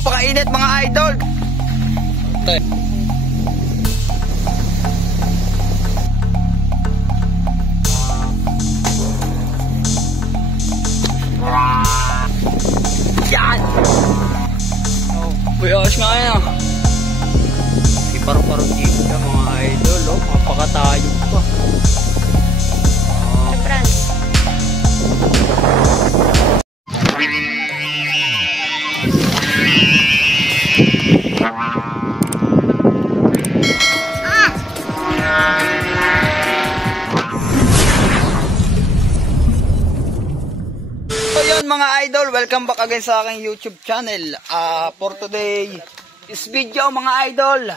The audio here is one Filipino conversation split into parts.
Pakainit mga idol. Ito. Yan. Buyos nga yan. Si paru-paro dito na mga idol. Mapakatayog pa. Mga idol, welcome back again sa aking YouTube channel. For today is video mga idol.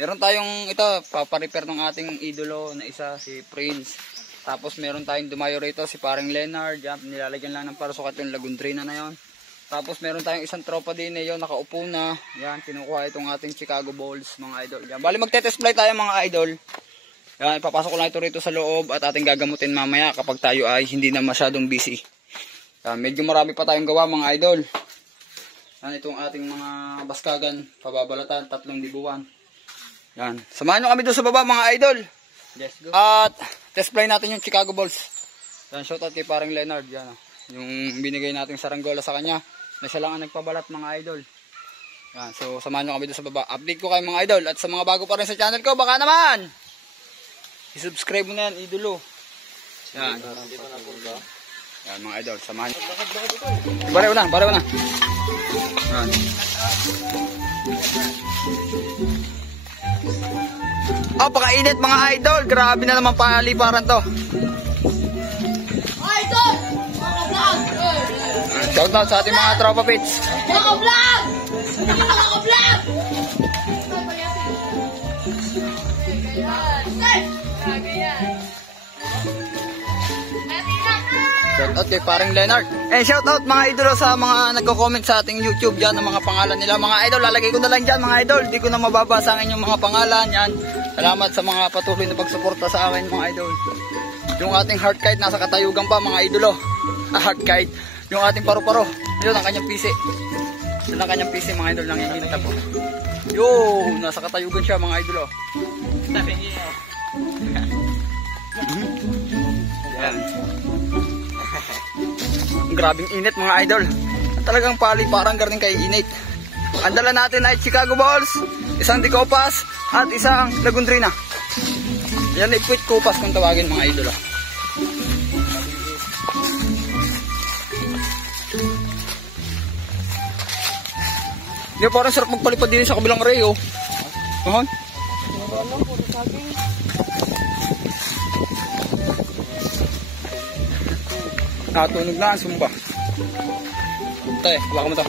Meron tayong ito, paparepair ng ating idolo na isa, si Prince. Tapos meron tayong dumayo rito, si paring Leonard. Yan, nilalagyan lang ng parasukat yung lagundrina na yon. Tapos meron tayong isang tropa din na yun, nakaupo na. Yan, kinukuha itong ating Chicago Bulls mga idol. Yan, bali magte-test flight tayo mga idol. Yan, ipapasok ko lang ito rito sa loob at ating gagamutin mamaya kapag tayo ay hindi na masyadong busy. Medyo marami pa tayong gawa mga idol. Yan, itong ating mga baskagan, pababalatan, 3 libuan. Yan, samahan nyo kami doon sa baba mga idol. Let's go. At test fly natin yung Chicago Bulls. Yan, shoutout kay paring Leonard. Yan, yung binigay nating saranggola sa kanya na siya lang ang nagpabalat mga idol. Yan, so samahan nyo kami doon sa baba. Update ko kayo mga idol. At sa mga bago pa rin sa channel ko, baka naman i-subscribe mo na yan idolo. Yan. Yan mga idol, samahan nyo. Barew na. Yan. Pakainit mga idol. Grabe na naman paliparan to. Idol! Mga vlog! Shout out sa ating mga tropa pits. Mga vlog! Mga vlog! Shoutout kay paring Leonard. Shoutout mga idol sa mga nagko-comment sa ating YouTube dyan ng mga pangalan nila. Mga idol, lalagay ko na lang dyan mga idol. Di ko na mababasa ang inyong mga pangalan. Yan. Salamat sa mga patuloy na pagsuporta sa akin mga idol. Yung ating heart kite nasa katayugan pa mga idolo. Heart kite. Yung ating paru-paro. Yun ang kanyang pisi. Yun ang kanyang pisi mga idol. Nangihinta po. Yo, nasa katayugan siya mga idolo. Yan. Grabing init mga idol. Talagang parang galing kay init. Ang dala natin ay Chicago Bulls, isang Decopas at isang Lagundrina. Yan ay Puit Copas kung tawagin mga idol. Hindi parang sarap magpalipad din sa kabilang ray oh. Natunog na ang sumba. Ito baka mo ito.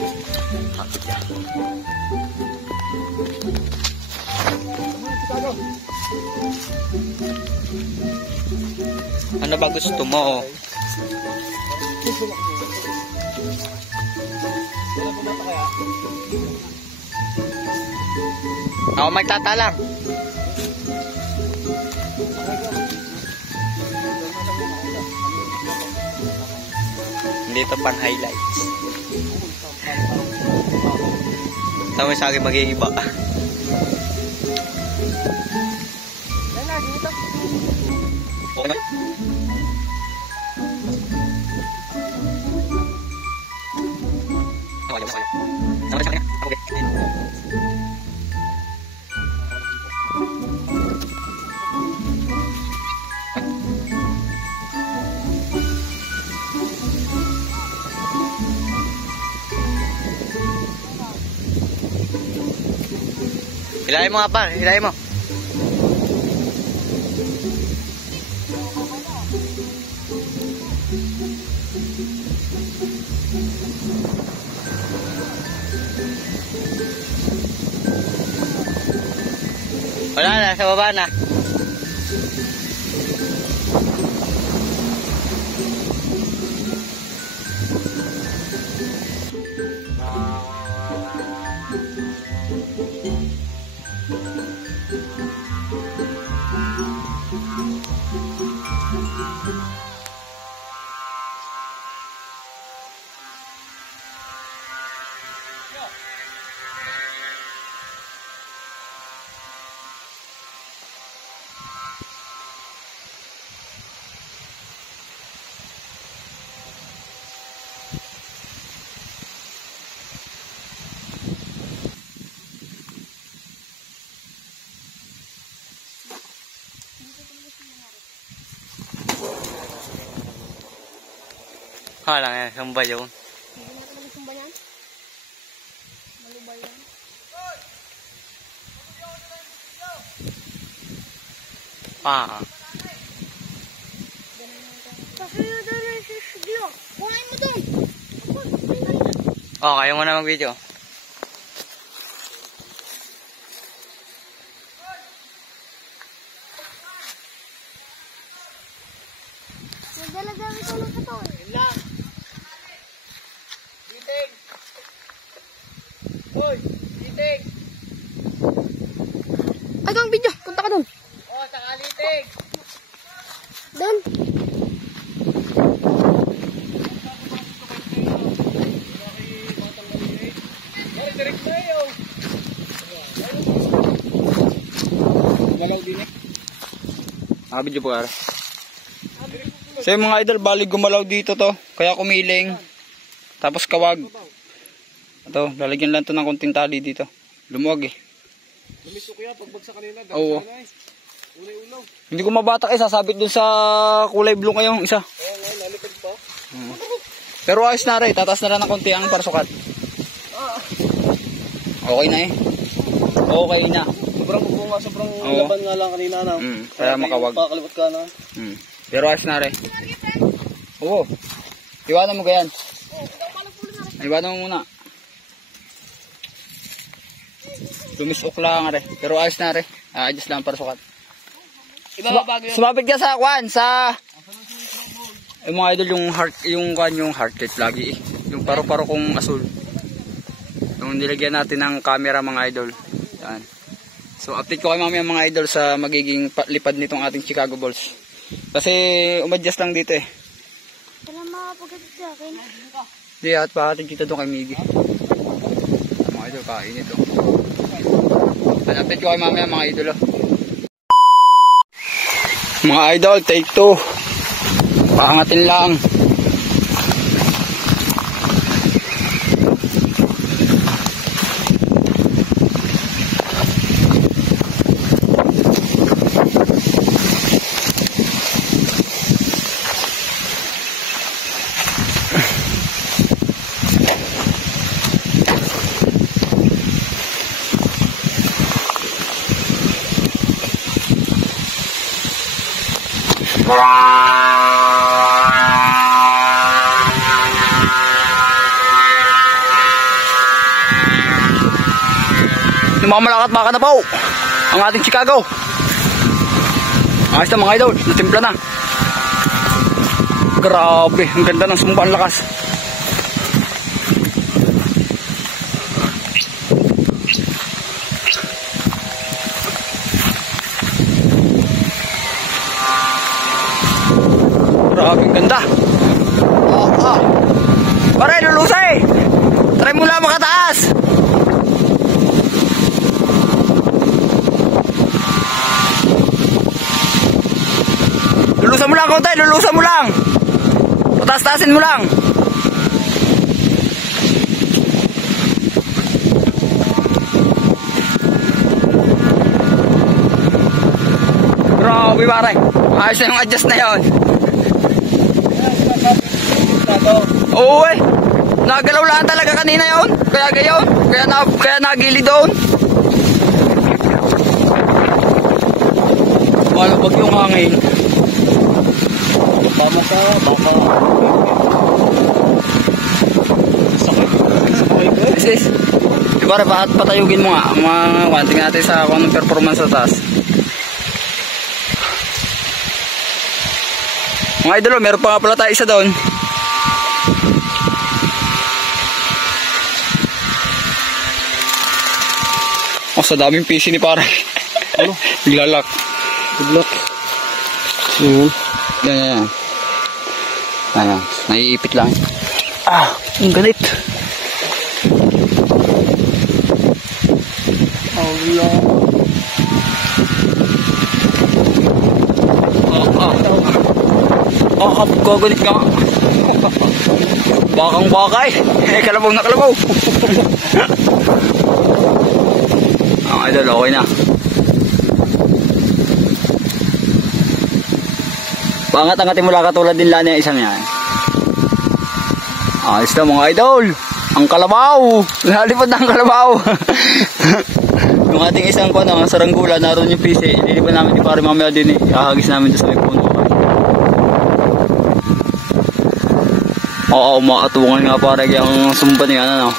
Ano ba gusto mo? Ako magtatalang. Dito pang highlights. Tama sa akin mag-iiba. Okay. Hilahin mo nga pa, hilahin mo. Wala na, sa baba na. Hala nga, samba yun. Ah. Oh, kaya mo na mag-video. Nagdala-dala ko lang ito. Yun lang. Giting. Hoy, giting. Ay, ang video. Punta ka dun. Oh, sakaliting. Dun. Gumalaw din eh. Nakabidyo po kara. So yung mga idol, bali gumalaw dito to. Kaya kumiling. Tapos kawag. Ito, lalagyan lang to ng konting tali dito. Lumuwag eh. Lumisto ko yan, pagbagsak kanina. Oo. Ulay-ulaw. Hindi ko mabatak eh, sasabit dun sa kulay blue ngayong isa. Oo nga, lalipad pa. Pero ayos na rin, tataas na lang ng konti ang parsukat. Okay na eh. Okay na. Sobrang bubunga, sobrang Oo. laban nga lang kanina na. Kaya makawag. Pakaliwat ka na. Pero ayos na rin. Oo. Iwanan mo ganyan. Iwanan mo muna. Lumisok lang rin. Pero ayos na rin. Adjust lang para sukat. Ibabago yun. Sumabit ka sa kwan, sa... Yung mga idol, yung heart, yung kwan, yung heart rate lagi eh. Yung paro-paro kong asul. Yung nilagyan natin ng camera mga idol. Yan. So update ko kayo mamaya mga idol sa magiging lipad nitong ating Chicago Bulls. Kasi umadjust lang dito eh. Wala makapagkatid sa akin. Hindi at pahatid kita doon kay Miggy. Mga idol, kain ito. Update ko kayo mamaya mga idol. Mga idol, take 2. Paangatin lang. Mamalakat baka na po ang ating Chicago. Ayos na mga idol, natimpla na. Grabe, ang ganda ng sumpa, ang lakas. Grabe, ang ganda. Pare, lulusay. Try mo lang makataas. Lulusan mo lang, Kontay. Lulusan mo lang. Pataas-taasin mo lang. Grabe, pare. Ayos na yung adjust na yun. Oo eh. Nagalaw lang talaga kanina yun. Kaya gayon. Kaya nagili doon. Malabag yung hangin. Bama ka, baka. Sis, diba rin, bakit patayugin mo nga? Tingnan natin sa kung anong performance sa taas. Mga idolo, meron pa nga pala tayo isa doon. Oh, sa daming PC ni pare. Ano? Naglalak. Good luck. Yan. Ayan, naiipit lang. Ah, ang ganit. Allah. Gaganit ka nga. Bakang bakay. Kalabaw na kalabaw. Ang idol, okay na. Pangat-angatin mo lang katulad din lang yung isang yan. Ayos na mga idol. Ang kalabaw. Nalipad na ang kalabaw. Yung ating isang saranggola, naroon yung pisi. Ililipan namin yung pare mamaya din eh. Kakagis namin doon sa may puno. Oo, makatungan nga pare yung sumba niya. Ano?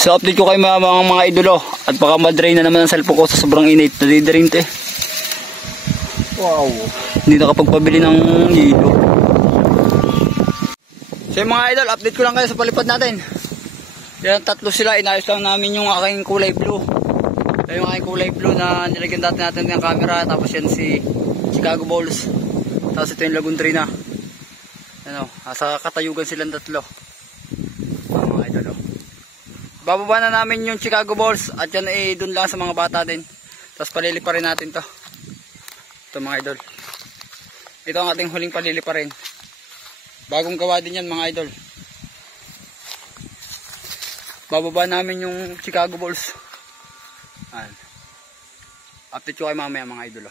So update ko kayo mga idolo. At baka madrain na naman ang cellphone ko sa sobrang init. Nadidrain to eh. Wow. Hindi nakapagpabili ng hilo. So yung mga idol, update ko lang kayo sa palipad natin. Yan, tatlo sila. Inayos lang namin yung aking kulay blue. Yung aking kulay blue na nilagyan dati natin ng camera. Tapos yan si Chicago Bulls. Tapos ito yung Lagundrina. Ano, sa katayugan silang tatlo. Mga idol. Bababa na namin yung Chicago Bulls. At yan eh, dun lang sa mga bata din. Tapos palilipa rin natin to. Ito mga idol. Ito ang ating huling palilipa rin. Bagong gawa din yan mga idol. Bababa namin yung Chicago Bulls. Ayan. Update ko kayo mamaya mga idol.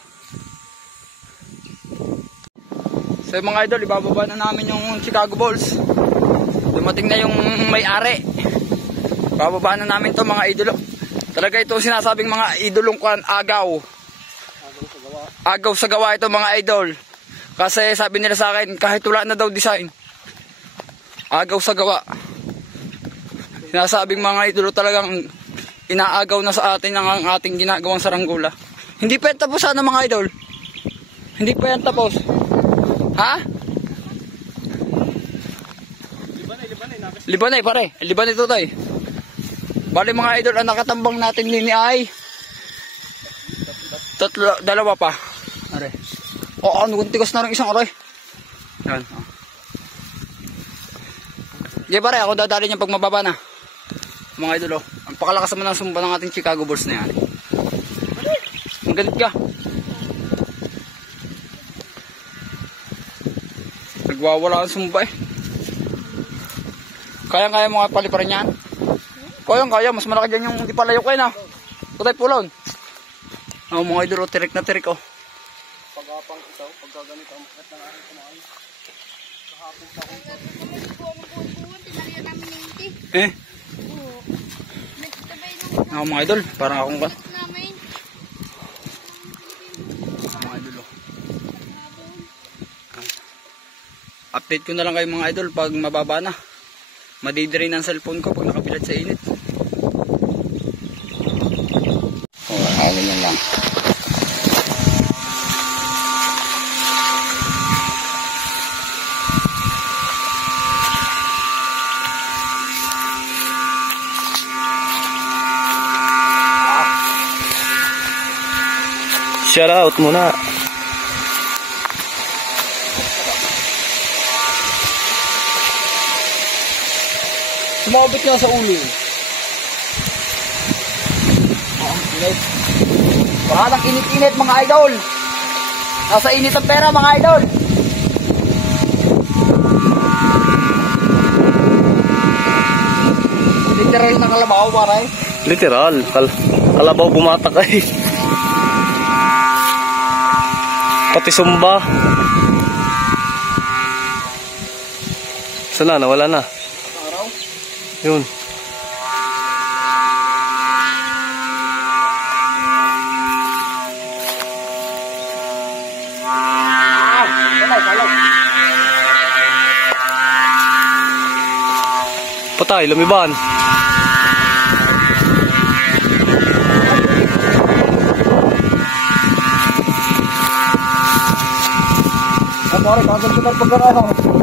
So mga idol, ibababa na namin yung Chicago Bulls. Dumating na yung may-ari. Bababa na namin to mga idolo. Talaga ito sinasabing mga idolong kwan, agaw. Agaw sa gawa ito mga idol. Kasi sabi nila sa akin, kahit wala na daw design, agaw sa gawa. Sinasabing mga idolo talagang inaagaw na sa atin ang ating ginagawang saranggola. Hindi pa yan tapos sana mga idol. Hindi pa yan tapos. Ha? Libanay pare. Libanay ito tayo. Bali mga idol, ang nakatambang natin nini ay dalawa pa. Are. Oo, tigas na rin isang aray. Yan. Di pare, ako dadali niya pag mababa na. Mga idol, ang pakalakas naman ng sumba ng ating Chicago Bulls na yan. Ang galit ka. Nagwawala ang sumba eh. Kaya mga paliparan yan. Kaya, mas malaki dyan yung di palayo kayo na. Kutay pulon. Mga idol, tirik na tirik oh. Pagapang ito, pagkaganit ang makat ng aking kumain. Kahapon sa akong Eh? Mga idol, parang akong ka. Mga idol oh. Update ko na lang kayo mga idol pag mababa na. Madidrain ang cellphone ko pag nakabilad sa init. Ganyan lang. shout out muna. Sumabit nga sa ulo. Ang init. Bahalang init-init mga idol. Nasa init ang pera mga idol. Literal na kalabaw paray. Literal. Kalabaw bumatak ay. Pati sumba. Saan na? Nawala na. Araw? Yun. Patay, lumiban. Pare, kagad kita pagkarahan.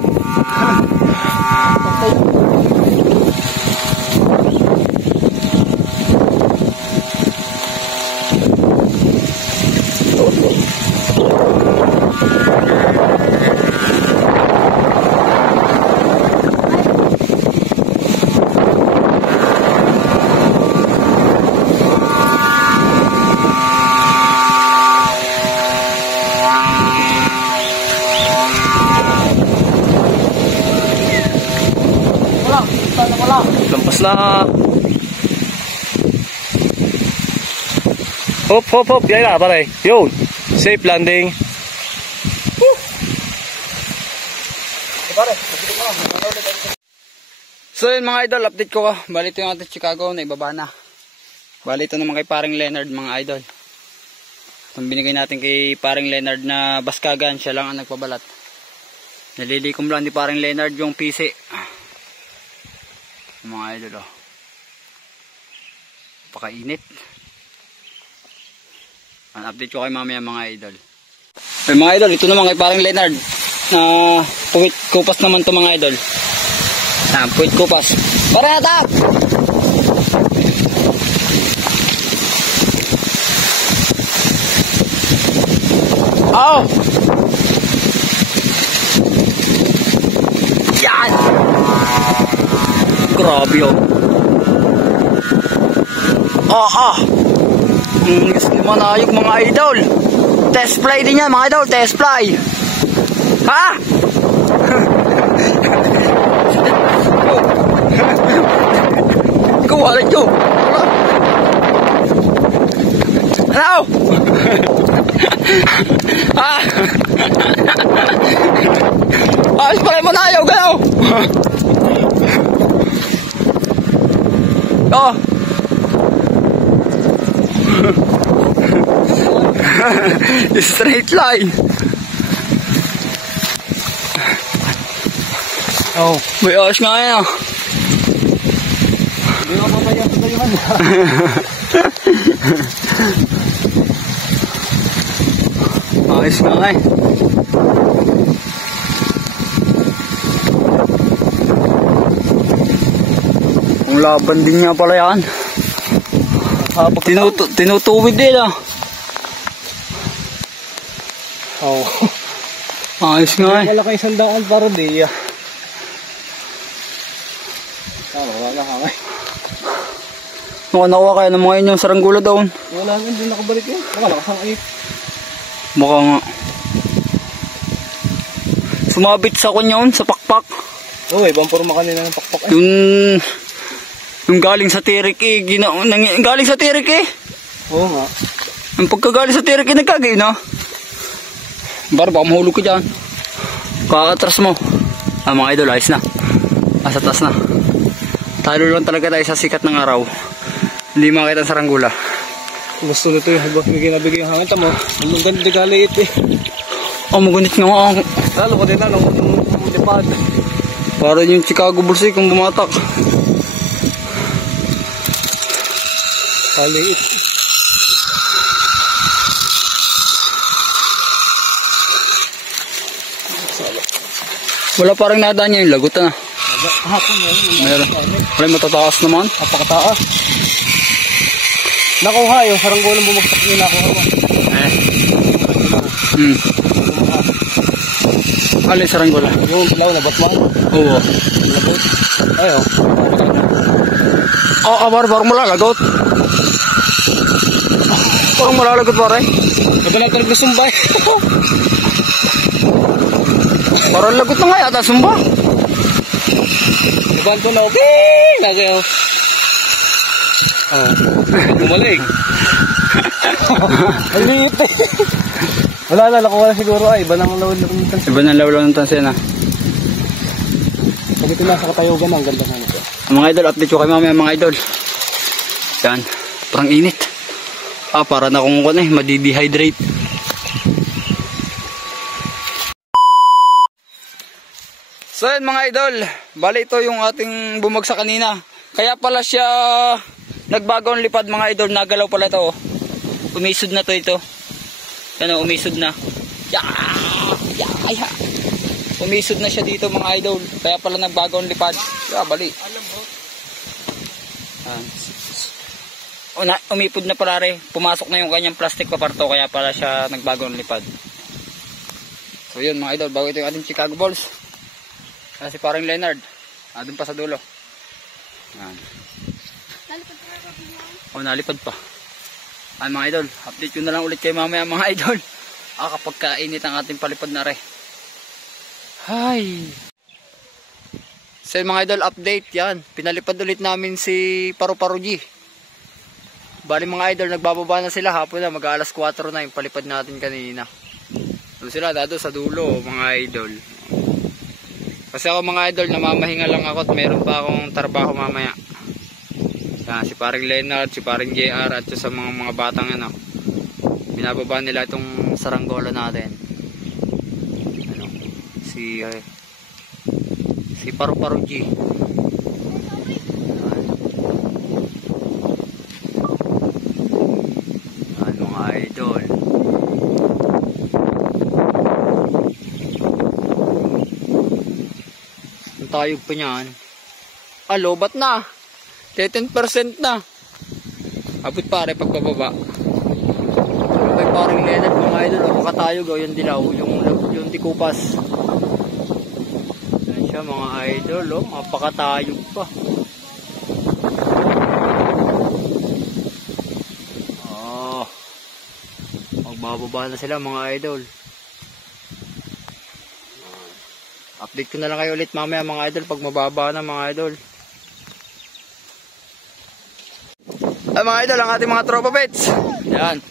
Lampas na. Hop, hop, hop. Yan na, pare. Yun. Safe landing. Pare, pagkita mo lang. So yun mga idol, update ko. Bali ito yung ating Chicago na ibaba na. Bali ito naman kay paring Leonard mga idol. Itong binigay natin kay paring Leonard na baskagan, siya lang ang nagpabalat. Nalilikom lang ni paring Leonard yung PC. Mga idol oh. Pakainit. Ang update ko kay mamaya mga idol. Ay mga idol, ito naman kay paring Leonard. Puwit kupas naman to mga idol. Puwit kupas. Pare atap! Oh! Yan! Grabe oh. Gusto naman ayog mga idol. Test fly din yan mga idol. Test fly. Ha? Ikaw wala nyo. Ano? Ha? Ayos pa rin mo na ayaw. Galaw. Oh. Straight line. Oh, may ayos nga yan. Hindi ako papaya sa tayo man. Ayos nga nga eh. Ang laban din nga pala yan. Tinutuwid din ah. Oo. Ayos nga eh. Wala kayo sandaan para di ah. Wala ka nga. Nakuha kaya ng mga inyong saranggula doon. Wala nga, hindi nakabalik yun. Wala ka sang 8. Baka nga. Sumabit sa kunyon, sa pakpak. Oo, ibang forma kanina ng pakpak eh. Yung galing sa tirik eh. Galing sa tirik eh. Oo nga. Yung pagkagaling sa tirik eh, nagkagay na. Baka mahulog ka dyan. Kakatras mo. Mga idol, ayos na. Asa taas na. Talo lang talaga tayo sa sikat ng araw. Hindi makita ang saranggula. Gusto nito yung habang nabigay yung hangin. Tamo, ang ganda galiit eh. Magunit nga nga. Lalo ko din na nung lipad. Para yung Chicago Bulls eh, kung bumatak. Galiit. Wala parang nadaan niya yung lagot na. Hapon Meron. Wala matataas naman. Napakataas. Nakuha yung saranggolang bumagsak nila nakuha mo. Alin saranggola? Yung law na batman. Oo. Lagot. Ayo. Parang malalagot. Parang malalagot pare. Madalang talaga sumbay. Parang lagot na nga yata sumba. Iban ko na okay. Lagayo. Oh. Gumaling. Ang liit eh. Wala, nakuha na siguro ay. Iba nang lawal ng tansi. Iba nang lawal ng tansi na. Pag ito na sa katayugan, ang ganda na ito. Mga idol, update ko kayo mamaya mga idol. Yan, parang init. Para na kung madi-dehydrate. So yun mga idol, bali ito yung ating bumagsak kanina. Kaya pala siya nagbago ang lipad mga idol, nagalaw pala ito. Umisod na ito. Yan o, umisod na. Umisod na siya dito mga idol. Kaya pala nagbago ang lipad. Bali. Umipod na pala rin. Pumasok na yung kanyang plastic paparto. Kaya pala siya nagbago ang lipad. So yun mga idol, bago ito yung ating Chicago Bulls. Si parang Leonard. Doon pa sa dulo. Yan. Nalipad pa. Mga idol, update ko na lang ulit kayo mamaya mga idol. Kapag kainit ang ating palipad na re. Hi. So mga idol, update yan. Pinalipad ulit namin si Paru-Paru G. Bali mga idol, nagbababa na sila. Hapon na, mag-alas 4 na yung palipad natin kanina. Doon sila, dado sa dulo mga idol. Kasi ako mga idol, namamahinga lang ako at meron pa akong trabaho mamaya. Yan, si paring Leonard, si paring JR at sa mga batang ano. Binababa nila itong saranggola natin. Ano, si Paru-Paru G. Yan mga idol. Ang tayog pa niyan. Lobat na. 10% na. Abot pare pagpababa. May paring Leonard mga idol. Napakatayog yung dilaw. Yung tikupas. Yan siya mga idol. Napakatayog pa. Magbababa na sila mga idol. Update ko na lang kayo ulit mamaya mga idol pag mababa na mga idol. Mga idol, ang ating mga tropa pets. Yan.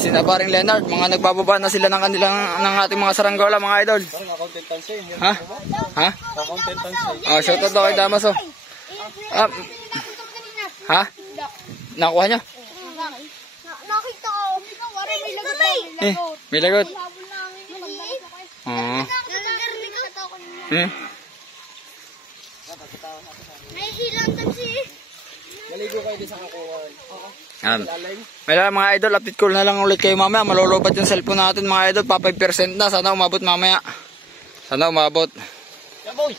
Sina paring Leonard, mga nagbababa na sila ng ating mga saranggola mga idol. Parang accountant siya. Ha? Ha? Accountant siya. Shoutout daw kay Damas oh. Ha? Nakuha niya? Nakita ko. May lagot. May lagot. May hilang kasi. Maligo kayo din sa kakuhan. May lang mga idol, update ko na lang ulit kayo mamaya. Malolobat yung cellphone natin mga idol. Pa 5% na. Sana umabot mamaya. Sana umabot. Yan boy!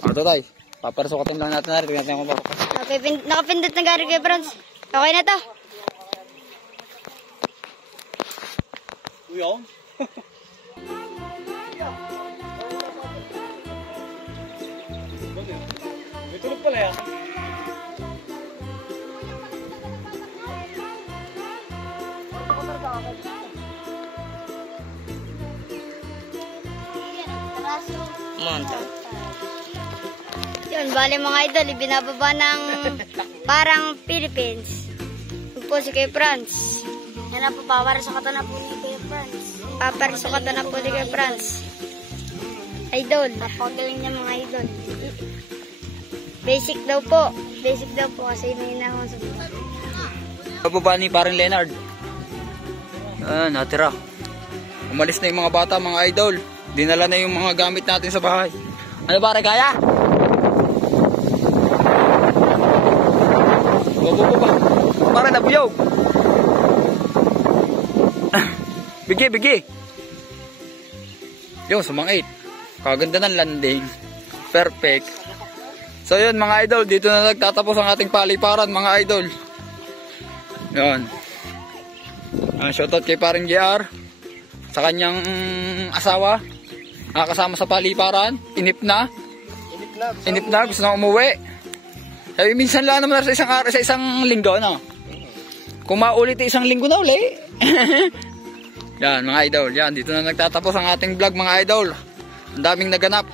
Ano to tayo? Paparasukatin lang natin na. Tingnan natin kung papapasok. Nakapindot ng gari kay Franz. Okay na to. Uyong? May tulog pala yan. Yun, bali mga idol, ibinababa ng parang Philippines. Yun po si kay Franz. Yan na po, paparisukatan na po ni kay Franz. Paparisukatan na po ni kay Franz. Idol, napagaling niya mga idol. Basic daw po. Basic daw po kasi may nahon sa buwan. Bababa ni paring Leonard. Natira. Umalis na yung mga bata mga idol. Dinala na yung mga gamit natin sa bahay. Ano pare, kaya? Bababa. Pare, nabuyog. Bigi. Yung sumangit. Kaganda ng landing. Perfect. So yun mga idol, dito na nagtatapos ang ating paliparan mga idol. Yan. Shoutout kay paring JR sa kanyang asawa. Nakakasama sa paliparan. Inip na, gusto na umuwi. Sabi, minsan lang naman sa isang linggo, no? Kung maulit isang linggo na uli. Yan mga idol, yan. Dito na nagtatapos ang ating vlog mga idol. Ang daming naganap.